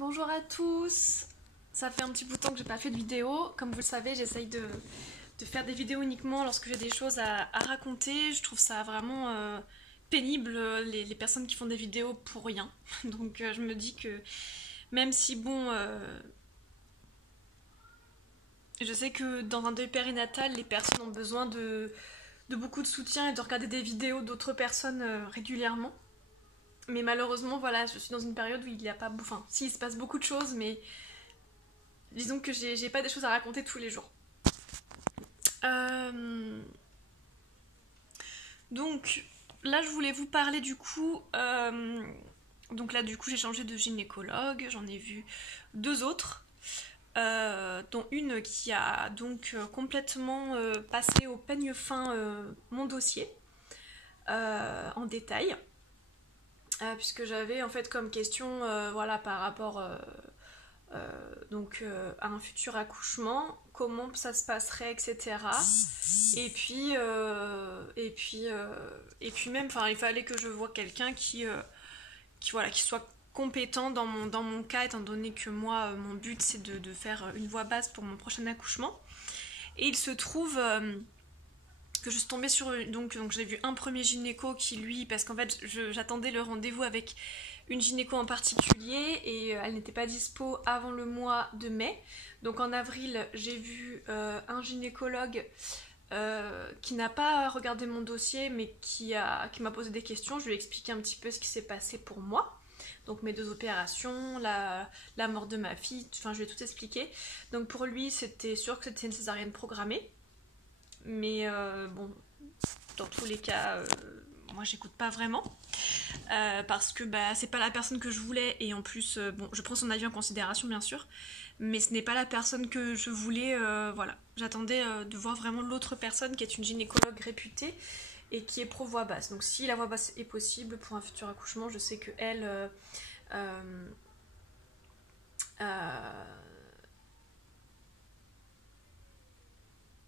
Bonjour à tous. Ça fait un petit bout de temps que j'ai pas fait de vidéo. Comme vous le savez, j'essaye de faire des vidéos uniquement lorsque j'ai des choses à raconter. Je trouve ça vraiment pénible, les personnes qui font des vidéos pour rien. Donc je me dis que même si je sais que dans un deuil périnatal, les personnes ont besoin de beaucoup de soutien et de regarder des vidéos d'autres personnes régulièrement. Mais malheureusement, voilà, je suis dans une période où il n'y a pas... Enfin, si, il se passe beaucoup de choses, mais disons que j'ai pas des choses à raconter tous les jours. Donc, là, je voulais vous parler du coup... donc là, du coup, j'ai changé de gynécologue. J'en ai vu deux autres. Dont une qui a donc complètement passé au peigne fin mon dossier en détail. Puisque j'avais en fait comme question voilà, par rapport à un futur accouchement, comment ça se passerait, etc. Et puis même, enfin, il fallait que je voie quelqu'un qui soit compétent dans mon cas, étant donné que moi, mon but c'est de faire une voix basse pour mon prochain accouchement. Et il se trouve que je suis tombée sur... Donc j'ai vu un premier gynéco qui lui, parce qu'en fait j'attendais le rendez-vous avec une gynéco en particulier et elle n'était pas dispo avant le mois de mai. Donc en avril j'ai vu un gynécologue qui n'a pas regardé mon dossier mais qui m'a posé des questions. Je lui ai expliqué un petit peu ce qui s'est passé pour moi. Donc mes deux opérations, la mort de ma fille, enfin je lui ai tout expliqué. Donc pour lui c'était sûr que c'était une césarienne programmée. Mais bon, dans tous les cas, moi j'écoute pas vraiment. Parce que c'est pas la personne que je voulais. Et en plus, bon, je prends son avis en considération bien sûr. Mais ce n'est pas la personne que je voulais. Voilà, j'attendais de voir vraiment l'autre personne qui est une gynécologue réputée et qui est pro voix basse. Donc si la voix basse est possible pour un futur accouchement, je sais que elle...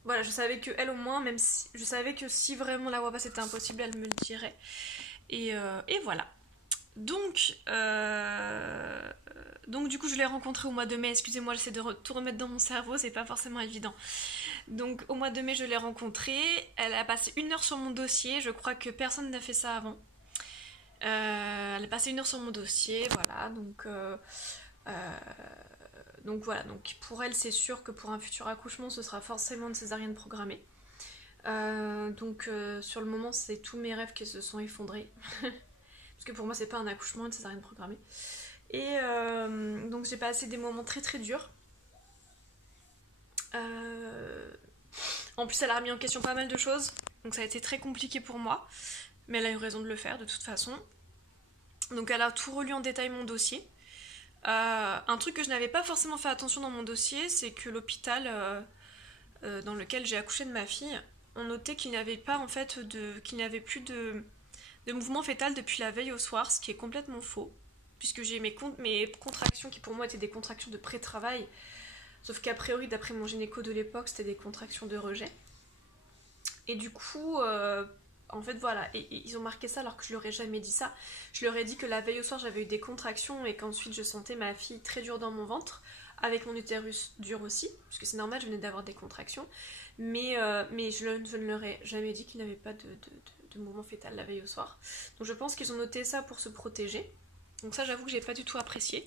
voilà, je savais que elle au moins, même si je savais que si vraiment la voix basse était impossible, elle me le dirait. Et voilà. Donc du coup je l'ai rencontrée au mois de mai. Excusez-moi, j'essaie de tout remettre dans mon cerveau, c'est pas forcément évident. Donc au mois de mai je l'ai rencontrée. Elle a passé 1 heure sur mon dossier. Je crois que personne n'a fait ça avant. Elle a passé 1 heure sur mon dossier, voilà. Donc voilà, donc pour elle c'est sûr que pour un futur accouchement ce sera forcément une césarienne programmée. Sur le moment c'est tous mes rêves qui se sont effondrés. Parce que pour moi c'est pas un accouchement, une césarienne programmée. Et donc j'ai passé des moments très très durs. En plus elle a remis en question pas mal de choses. Donc ça a été très compliqué pour moi. Mais elle a eu raison de le faire de toute façon. Donc elle a tout relu en détail mon dossier. Un truc que je n'avais pas forcément fait attention dans mon dossier, c'est que l'hôpital dans lequel j'ai accouché de ma fille, on notait qu'il n'y avait pas en fait qu'il n'y avait plus de mouvement fœtal depuis la veille au soir, ce qui est complètement faux, puisque j'ai mes contractions qui pour moi étaient des contractions de pré-travail, sauf qu'a priori d'après mon gynéco de l'époque c'était des contractions de rejet. Et du coup en fait voilà, et ils ont marqué ça alors que je leur ai jamais dit ça. Je leur ai dit que la veille au soir j'avais eu des contractions et qu'ensuite je sentais ma fille très dure dans mon ventre, avec mon utérus dur aussi, parce que c'est normal, je venais d'avoir des contractions, mais je ne leur ai jamais dit qu'il n'y avait pas de mouvement fœtal la veille au soir. Donc je pense qu'ils ont noté ça pour se protéger. Donc ça j'avoue que j'ai pas du tout apprécié.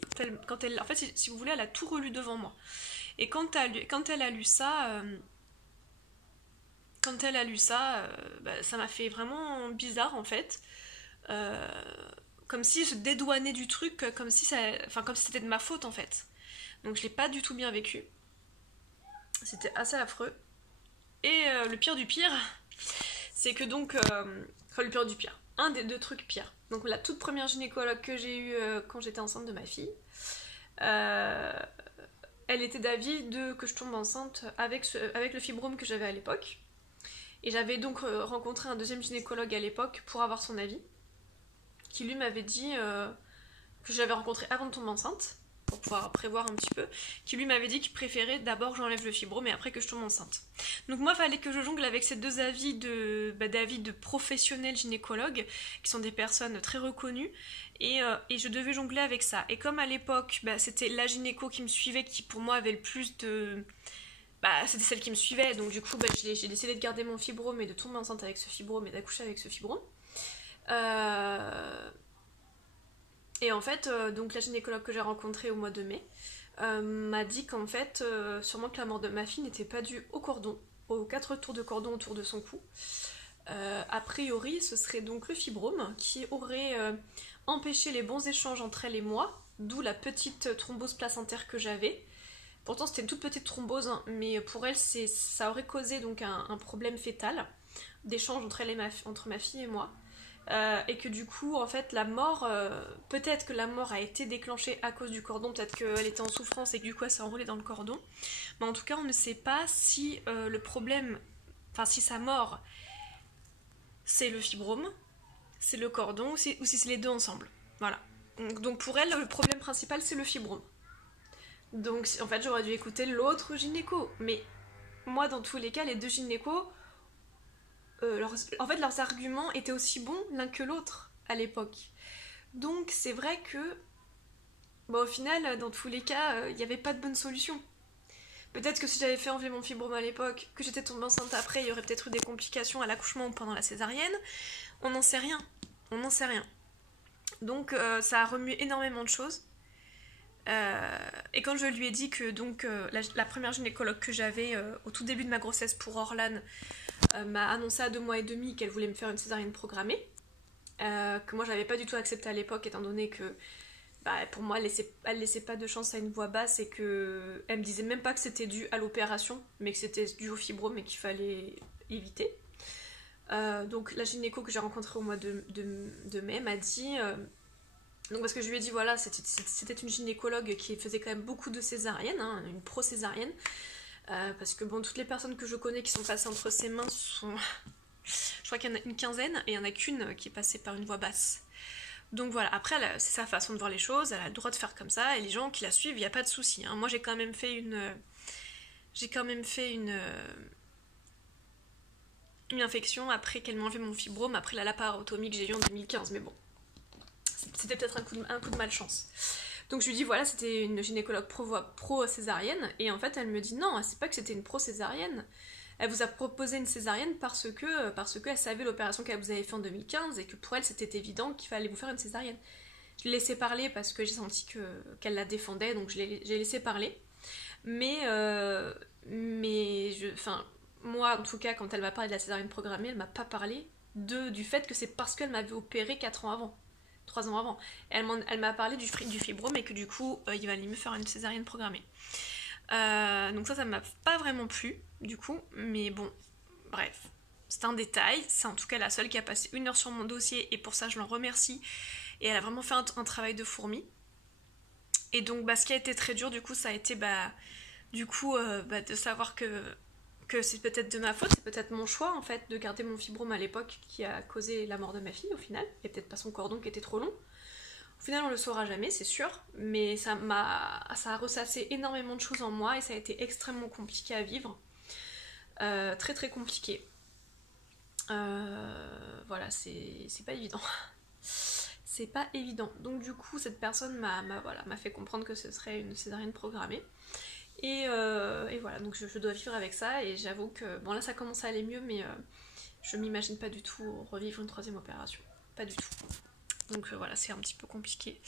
En fait si vous voulez elle a tout relu devant moi. Et quand elle a lu ça... ça m'a fait vraiment bizarre en fait. Comme si je dédouanais du truc, comme si c'était de ma faute en fait. Donc je l'ai pas du tout bien vécu. C'était assez affreux. Et le pire du pire, c'est que donc... le pire du pire. Un des deux trucs pires. Donc la toute première gynécologue que j'ai eue quand j'étais enceinte de ma fille, elle était d'avis que je tombe enceinte avec le fibrome que j'avais à l'époque. Et j'avais donc rencontré un deuxième gynécologue à l'époque pour avoir son avis, qui lui m'avait dit que j'avais rencontré avant de tomber enceinte, pour pouvoir prévoir un petit peu, qui lui m'avait dit qu'il préférait d'abord que j'enlève le fibrome et après que je tombe enceinte. Donc moi, il fallait que je jongle avec ces deux avis d'avis de professionnels gynécologues, qui sont des personnes très reconnues, et je devais jongler avec ça. Et comme à l'époque, c'était la gynéco qui me suivait, qui pour moi avait le plus de... c'était celle qui me suivait, donc du coup j'ai décidé de garder mon fibrome et de tomber enceinte avec ce fibrome et d'accoucher avec ce fibrome. Et en fait, donc la gynécologue que j'ai rencontrée au mois de mai m'a dit qu'en fait, sûrement que la mort de ma fille n'était pas due au cordon, aux 4 tours de cordon autour de son cou. A priori, ce serait donc le fibrome qui aurait empêché les bons échanges entre elle et moi, d'où la petite thrombose placentaire que j'avais. Pourtant, c'était une toute petite thrombose, hein, mais pour elle, ça aurait causé donc un problème fœtal d'échange entre ma fille et moi. Et que du coup, en fait, la mort, peut-être que la mort a été déclenchée à cause du cordon, peut-être qu'elle était en souffrance et que du coup, elle s'est enroulée dans le cordon. Mais en tout cas, on ne sait pas si le problème, enfin, si sa mort, c'est le fibrome, c'est le cordon, ou si c'est les deux ensemble. Voilà. Donc pour elle, le problème principal, c'est le fibrome. Donc en fait, j'aurais dû écouter l'autre gynéco. Mais moi, dans tous les cas, les deux gynécos, en fait, leurs arguments étaient aussi bons l'un que l'autre à l'époque. Donc c'est vrai que, au final, dans tous les cas, il n'y avait pas de bonne solution. Peut-être que si j'avais fait enlever mon fibrome à l'époque, que j'étais tombée enceinte après, il y aurait peut-être eu des complications à l'accouchement ou pendant la césarienne. On n'en sait rien. On n'en sait rien. Donc ça a remué énormément de choses. Et quand je lui ai dit que donc la première gynécologue que j'avais au tout début de ma grossesse pour Orlan m'a annoncé à 2 mois et demi qu'elle voulait me faire une césarienne programmée, que moi j'avais pas du tout accepté à l'époque étant donné que pour moi elle laissait pas de chance à une voix basse et que elle me disait même pas que c'était dû à l'opération mais que c'était dû au fibrome et qu'il fallait éviter. Donc la gynéco que j'ai rencontrée au mois de mai m'a dit donc parce que je lui ai dit voilà c'était une gynécologue qui faisait quand même beaucoup de césariennes, hein, une pro césarienne, parce que bon toutes les personnes que je connais qui sont passées entre ses mains sont je crois qu'il y en a une quinzaine et il n'y en a qu'une qui est passée par une voix basse. Donc voilà, après c'est sa façon de voir les choses, elle a le droit de faire comme ça et les gens qui la suivent, il n'y a pas de souci, hein. Moi j'ai quand même fait une infection après qu'elle m'a enlevé mon fibrome après la laparotomie que j'ai eue en 2015, mais bon c'était peut-être un coup de malchance. Donc je lui dis voilà, c'était une gynécologue pro césarienne et en fait elle me dit non, c'est pas que c'était une pro césarienne. Elle vous a proposé une césarienne parce que elle savait l'opération qu'elle vous avait fait en 2015 et que pour elle c'était évident qu'il fallait vous faire une césarienne. Je l'ai laissé parler parce que j'ai senti qu'elle la défendait, donc j'ai laissé parler. Mais moi en tout cas quand elle m'a parlé de la césarienne programmée, elle m'a pas parlé du fait que c'est parce qu'elle m'avait opéré 4 ans avant. 3 ans avant. Elle m'a parlé du fibrome et que du coup, il valait mieux faire une césarienne programmée. Donc ça m'a pas vraiment plu, du coup. Mais bon, bref. C'est un détail. C'est en tout cas la seule qui a passé 1 heure sur mon dossier et pour ça, je l'en remercie. Et elle a vraiment fait un travail de fourmi. Et donc, ce qui a été très dur, du coup, ça a été de savoir que c'est peut-être de ma faute, c'est peut-être mon choix en fait de garder mon fibrome à l'époque qui a causé la mort de ma fille au final, et peut-être pas son cordon qui était trop long. Au final on le saura jamais, c'est sûr, mais ça a ressassé énormément de choses en moi et ça a été extrêmement compliqué à vivre. Très très compliqué. Voilà, c'est pas évident. C'est pas évident. Donc du coup cette personne m'a fait comprendre que ce serait une césarienne programmée. Et voilà, donc je dois vivre avec ça et j'avoue que, bon là ça commence à aller mieux mais je m'imagine pas du tout revivre une 3e opération, pas du tout. Donc voilà, c'est un petit peu compliqué.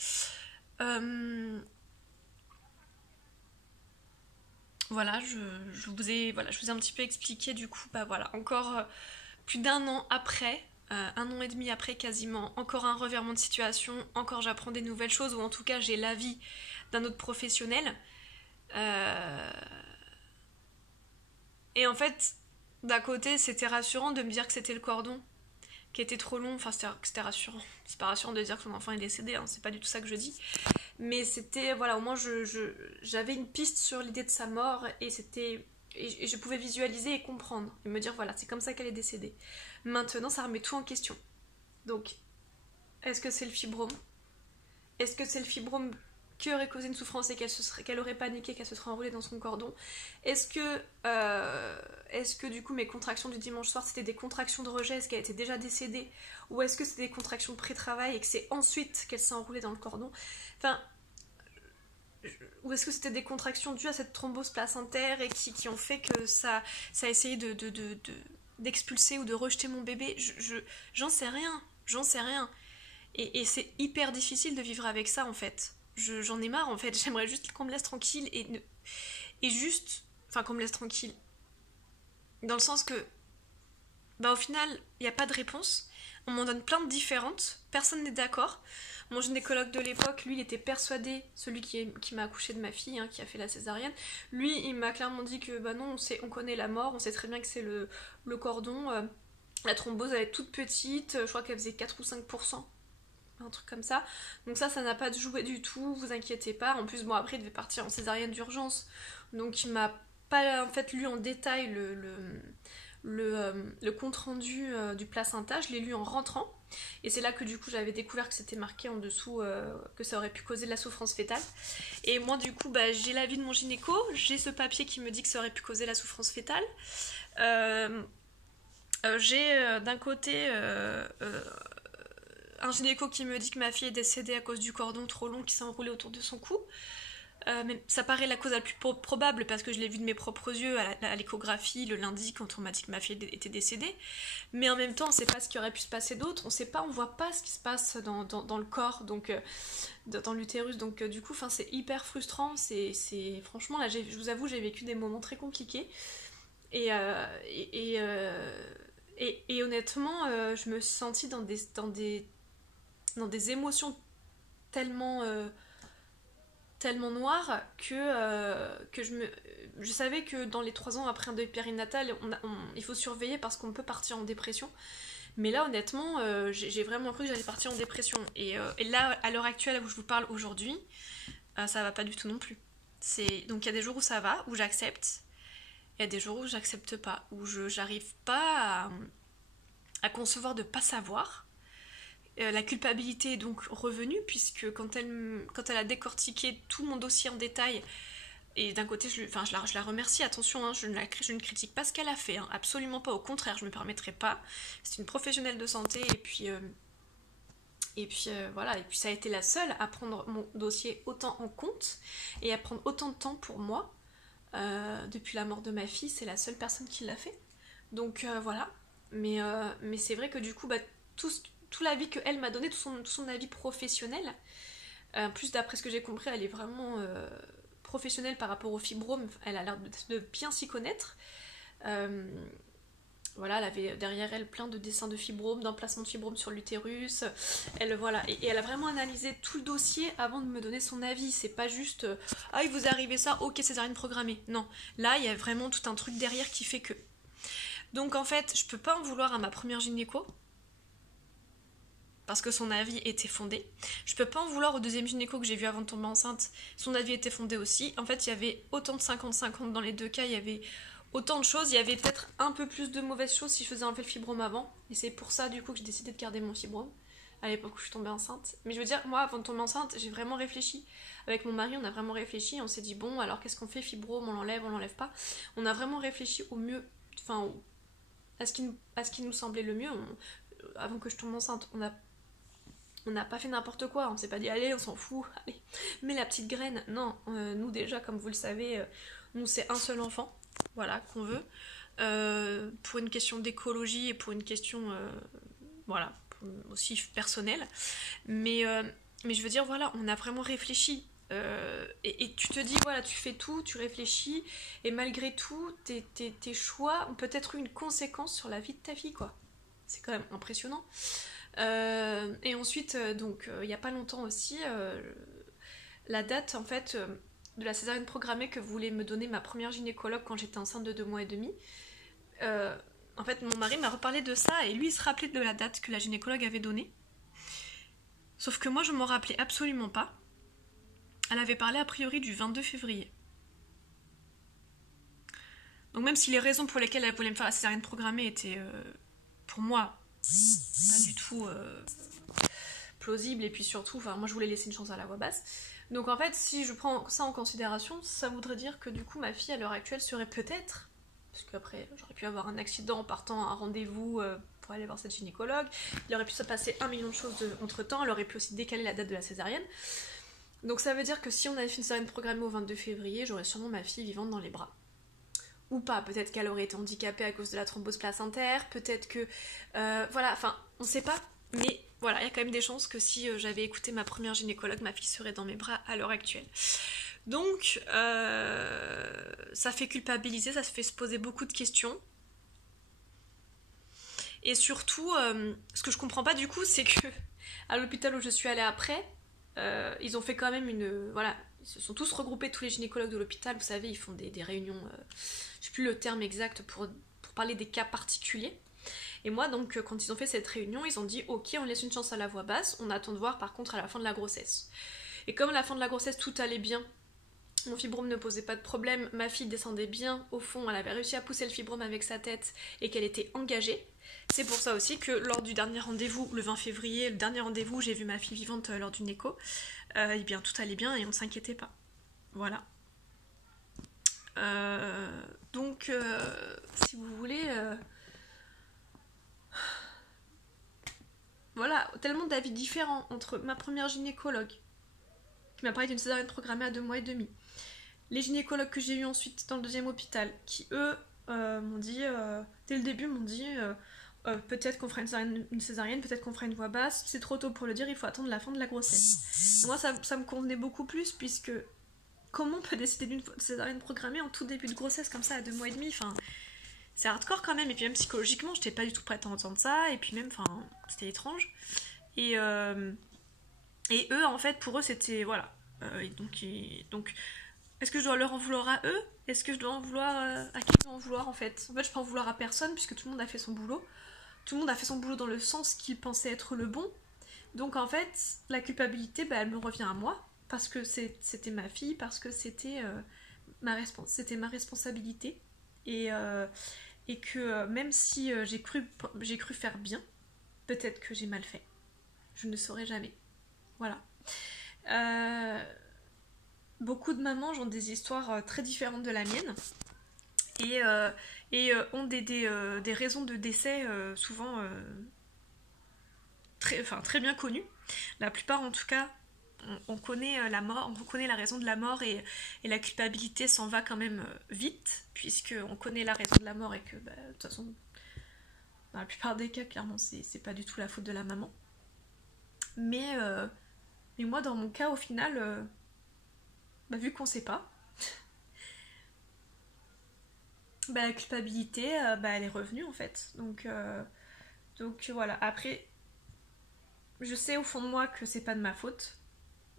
Voilà, je vous ai un petit peu expliqué du coup, encore plus d'1 an après, 1 an et demi après quasiment, encore un revirement de situation, encore j'apprends des nouvelles choses ou en tout cas j'ai l'avis d'un autre professionnel. Et en fait, d'un côté, c'était rassurant de me dire que c'était le cordon qui était trop long. Enfin, c'était rassurant. C'est pas rassurant de dire que son enfant est décédé, hein. C'est pas du tout ça que je dis. Mais c'était, voilà, au moins j'avais une piste sur l'idée de sa mort et je pouvais visualiser et comprendre. Et me dire, voilà, c'est comme ça qu'elle est décédée. Maintenant, ça remet tout en question. Donc, est-ce que c'est le fibrome ? Est-ce que c'est le fibrome qui aurait causé une souffrance et qu'elle aurait paniqué, qu'elle se serait enroulée dans son cordon? Est-ce que du coup mes contractions du dimanche soir c'était des contractions de rejet, est-ce qu'elle était déjà décédée? Ou est-ce que c'est des contractions de pré-travail et que c'est ensuite qu'elle s'est enroulée dans le cordon? Enfin, ou est-ce que c'était des contractions dues à cette thrombose placentaire et qui ont fait que ça a essayé d'expulser ou de rejeter mon bébé? J'en sais rien, j'en sais rien. Et c'est hyper difficile de vivre avec ça en fait. J'en ai marre en fait, j'aimerais juste qu'on me laisse tranquille et juste... Enfin qu'on me laisse tranquille. Dans le sens que, bah au final, il n'y a pas de réponse. On m'en donne plein de différentes, personne n'est d'accord. Mon gynécologue de l'époque, lui, il était persuadé, celui qui m'a accouché de ma fille, hein, qui a fait la césarienne, lui, il m'a clairement dit que bah non, on connaît la mort, on sait très bien que c'est le cordon, la thrombose elle est toute petite, je crois qu'elle faisait 4 ou 5%, un truc comme ça. Donc ça n'a pas joué du tout, vous inquiétez pas. En plus, bon, après, il devait partir en césarienne d'urgence, donc il m'a pas en fait lu en détail le compte rendu du placenta, je l'ai lu en rentrant. Et c'est là que du coup j'avais découvert que c'était marqué en dessous que ça aurait pu causer de la souffrance fœtale. Et moi du coup j'ai l'avis de mon gynéco, j'ai ce papier qui me dit que ça aurait pu causer la souffrance fœtale. J'ai d'un côté un gynéco qui me dit que ma fille est décédée à cause du cordon trop long qui s'est enroulé autour de son cou. Mais ça paraît la cause la plus probable parce que je l'ai vu de mes propres yeux à l'échographie le lundi quand on m'a dit que ma fille était décédée. Mais en même temps, on ne sait pas ce qui aurait pu se passer d'autre, on ne voit pas ce qui se passe dans le corps, donc dans l'utérus. Donc du coup, c'est hyper frustrant. Franchement, là, je vous avoue, j'ai vécu des moments très compliqués. Et honnêtement, je me suis sentie dans des émotions tellement noire que je savais que dans les 3 ans après un deuil périnatal, il faut surveiller parce qu'on peut partir en dépression. Mais là, honnêtement, j'ai vraiment cru que j'allais partir en dépression. Et là, à l'heure actuelle où je vous parle aujourd'hui, ça va pas du tout non plus. Donc il y a des jours où ça va, où j'accepte. Il y a des jours où j'accepte pas, où j'arrive pas à concevoir de pas savoir. La culpabilité est donc revenue puisque quand elle a décortiqué tout mon dossier en détail, et d'un côté je la remercie, attention, hein, je ne critique pas ce qu'elle a fait, hein, absolument pas, au contraire, je me permettrai pas, c'est une professionnelle de santé et puis voilà, et puis ça a été la seule à prendre mon dossier autant en compte et à prendre autant de temps pour moi. Depuis la mort de ma fille, c'est la seule personne qui l'a fait, donc voilà. Mais c'est vrai que du coup tout l'avis qu'elle m'a donné, tout son avis professionnel, en plus d'après ce que j'ai compris, elle est vraiment professionnelle par rapport au fibrome, elle a l'air de bien s'y connaître. Voilà, elle avait derrière elle plein de dessins de fibrome, d'emplacement de fibrome sur l'utérus, voilà, et elle a vraiment analysé tout le dossier avant de me donner son avis. C'est pas juste ah il vous est arrivé ça, ok césarienne programmée, non, là il y a vraiment tout un truc derrière qui fait que. Donc en fait je peux pas en vouloir à ma première gynéco parce que son avis était fondé. Je peux pas en vouloir au deuxième gynéco que j'ai vu avant de tomber enceinte, son avis était fondé aussi. En fait, il y avait autant de 50-50 dans les deux cas, il y avait autant de choses, il y avait peut-être un peu plus de mauvaises choses si je faisais enlever le fibrome avant, et c'est pour ça du coup que j'ai décidé de garder mon fibrome, à l'époque où je suis tombée enceinte. Mais je veux dire, moi, avant de tomber enceinte, j'ai vraiment réfléchi. Avec mon mari, on a vraiment réfléchi, on s'est dit, bon, alors qu'est-ce qu'on fait, fibrome, on l'enlève pas. On a vraiment réfléchi au mieux, enfin, à ce qui nous semblait le mieux. Avant que je tombe enceinte, on n'a pas fait n'importe quoi, on s'est pas dit allez on s'en fout, allez, mais la petite graine, non, nous déjà comme vous le savez, nous c'est un seul enfant, voilà, qu'on veut, pour une question d'écologie et pour une question, voilà, aussi personnelle, mais je veux dire voilà, on a vraiment réfléchi, et tu te dis voilà, tu fais tout, tu réfléchis, et malgré tout, tes choix ont peut-être eu une conséquence sur la vie de ta fille, quoi, c'est quand même impressionnant. Et ensuite, donc il n'y a pas longtemps aussi, la date en fait de la césarienne programmée que voulait me donner ma première gynécologue quand j'étais enceinte de 2 mois et demi. En fait, mon mari m'a reparlé de ça et lui il se rappelait de la date que la gynécologue avait donnée. Sauf que moi je m'en rappelais absolument pas. Elle avait parlé a priori du 22 février. Donc même si les raisons pour lesquelles elle voulait me faire la césarienne programmée étaient pour moi pas du tout plausible, et puis surtout, enfin moi je voulais laisser une chance à la voix basse. Donc en fait, si je prends ça en considération, ça voudrait dire que du coup ma fille à l'heure actuelle serait peut-être, parce qu'après j'aurais pu avoir un accident en partant à un rendez-vous pour aller voir cette gynécologue, il aurait pu se passer 1 million de choses entre temps, elle aurait pu aussi décaler la date de la césarienne. Donc ça veut dire que si on avait fait une césarienne programmée au 22 février, j'aurais sûrement ma fille vivante dans les bras. Ou pas, peut-être qu'elle aurait été handicapée à cause de la thrombose placentaire, peut-être que... voilà, enfin, on sait pas, mais voilà, il y a quand même des chances que si j'avais écouté ma première gynécologue, ma fille serait dans mes bras à l'heure actuelle. Donc, ça fait culpabiliser, ça fait se poser beaucoup de questions. Et surtout, ce que je comprends pas du coup, c'est que à l'hôpital où je suis allée après, ils ont fait quand même une... Voilà, ils se sont tous regroupés, tous les gynécologues de l'hôpital, vous savez, ils font des réunions, je sais plus le terme exact pour parler des cas particuliers. Et moi, donc, quand ils ont fait cette réunion, ils ont dit « Ok, on laisse une chance à la voix basse, on attend de voir par contre à la fin de la grossesse. » Et comme à la fin de la grossesse, tout allait bien, mon fibrome ne posait pas de problème, ma fille descendait bien au fond, elle avait réussi à pousser le fibrome avec sa tête et qu'elle était engagée. C'est pour ça aussi que lors du dernier rendez-vous, le 20 février, le dernier rendez-vous, j'ai vu ma fille vivante lors d'une écho, et bien tout allait bien et on ne s'inquiétait pas. Voilà. Donc, si vous voulez... Voilà, tellement d'avis différents entre ma première gynécologue, qui m'a parlé d'une césarienne programmée à 2 mois et demi, les gynécologues que j'ai eu ensuite dans le deuxième hôpital, qui eux m'ont dit, dès le début m'ont dit, peut-être qu'on fera une césarienne, peut-être qu'on fera une voix basse, c'est trop tôt pour le dire, il faut attendre la fin de la grossesse. Et moi ça me convenait beaucoup plus, puisque comment on peut décider d'une césarienne programmée en tout début de grossesse comme ça à 2 mois et demi, enfin... C'est hardcore quand même, et puis même psychologiquement, j'étais pas du tout prête à entendre ça, et puis même, enfin, c'était étrange. Et eux, en fait, pour eux, c'était, voilà. Donc, est-ce que je dois leur en vouloir à eux? Est-ce que je dois en vouloir à qui je dois en vouloir, en fait? En fait, je peux en vouloir à personne, puisque tout le monde a fait son boulot. Tout le monde a fait son boulot dans le sens qu'il pensait être le bon. Donc, en fait, la culpabilité, bah, elle me revient à moi, parce que c'était ma fille, parce que c'était ma responsabilité. Et que même si j'ai cru faire bien, peut-être que j'ai mal fait. Je ne saurais jamais. Voilà. Beaucoup de mamans ont des histoires très différentes de la mienne et ont des raisons de décès souvent très bien connues. La plupart en tout cas, on connaît la mort, on connaît la raison de la mort et la culpabilité s'en va quand même vite, puisqu'on connaît la raison de la mort et que, bah, de toute façon, dans la plupart des cas, clairement, c'est pas du tout la faute de la maman. Mais moi, dans mon cas, au final, bah, vu qu'on sait pas, bah, la culpabilité, bah, elle est revenue en fait. Donc voilà, après, je sais au fond de moi que c'est pas de ma faute.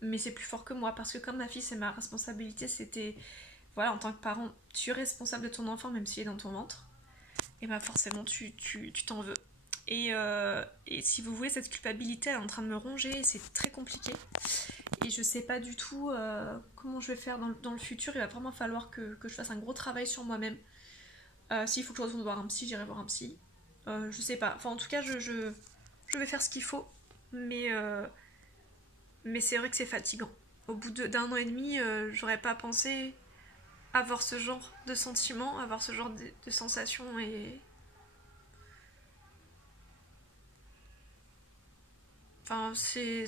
Mais c'est plus fort que moi, parce que comme ma fille c'est ma responsabilité, c'était, voilà, en tant que parent, tu es responsable de ton enfant même s'il est dans ton ventre, et bah forcément tu t'en veux. Et si vous voulez, cette culpabilité elle est en train de me ronger, et c'est très compliqué, et je sais pas du tout comment je vais faire dans le futur. Il va vraiment falloir que je fasse un gros travail sur moi-même. S'il faut que je retourne voir un psy, j'irai voir un psy. Je sais pas, enfin en tout cas je vais faire ce qu'il faut, mais c'est vrai que c'est fatigant. Au bout d'un an et demi, j'aurais pas pensé avoir ce genre de sentiments, avoir ce genre de sensations et... Enfin, j'ai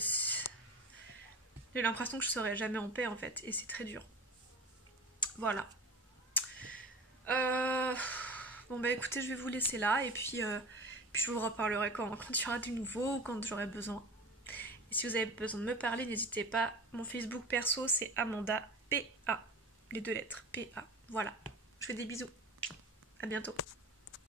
l'impression que je serais jamais en paix en fait, et c'est très dur. Voilà. Bon bah écoutez, je vais vous laisser là, et puis je vous reparlerai quand il y aura du nouveau, ou quand j'aurai besoin. Et si vous avez besoin de me parler, n'hésitez pas. Mon Facebook perso, c'est Amanda PA. Les 2 lettres, PA. Voilà. Je vous fais des bisous. À bientôt.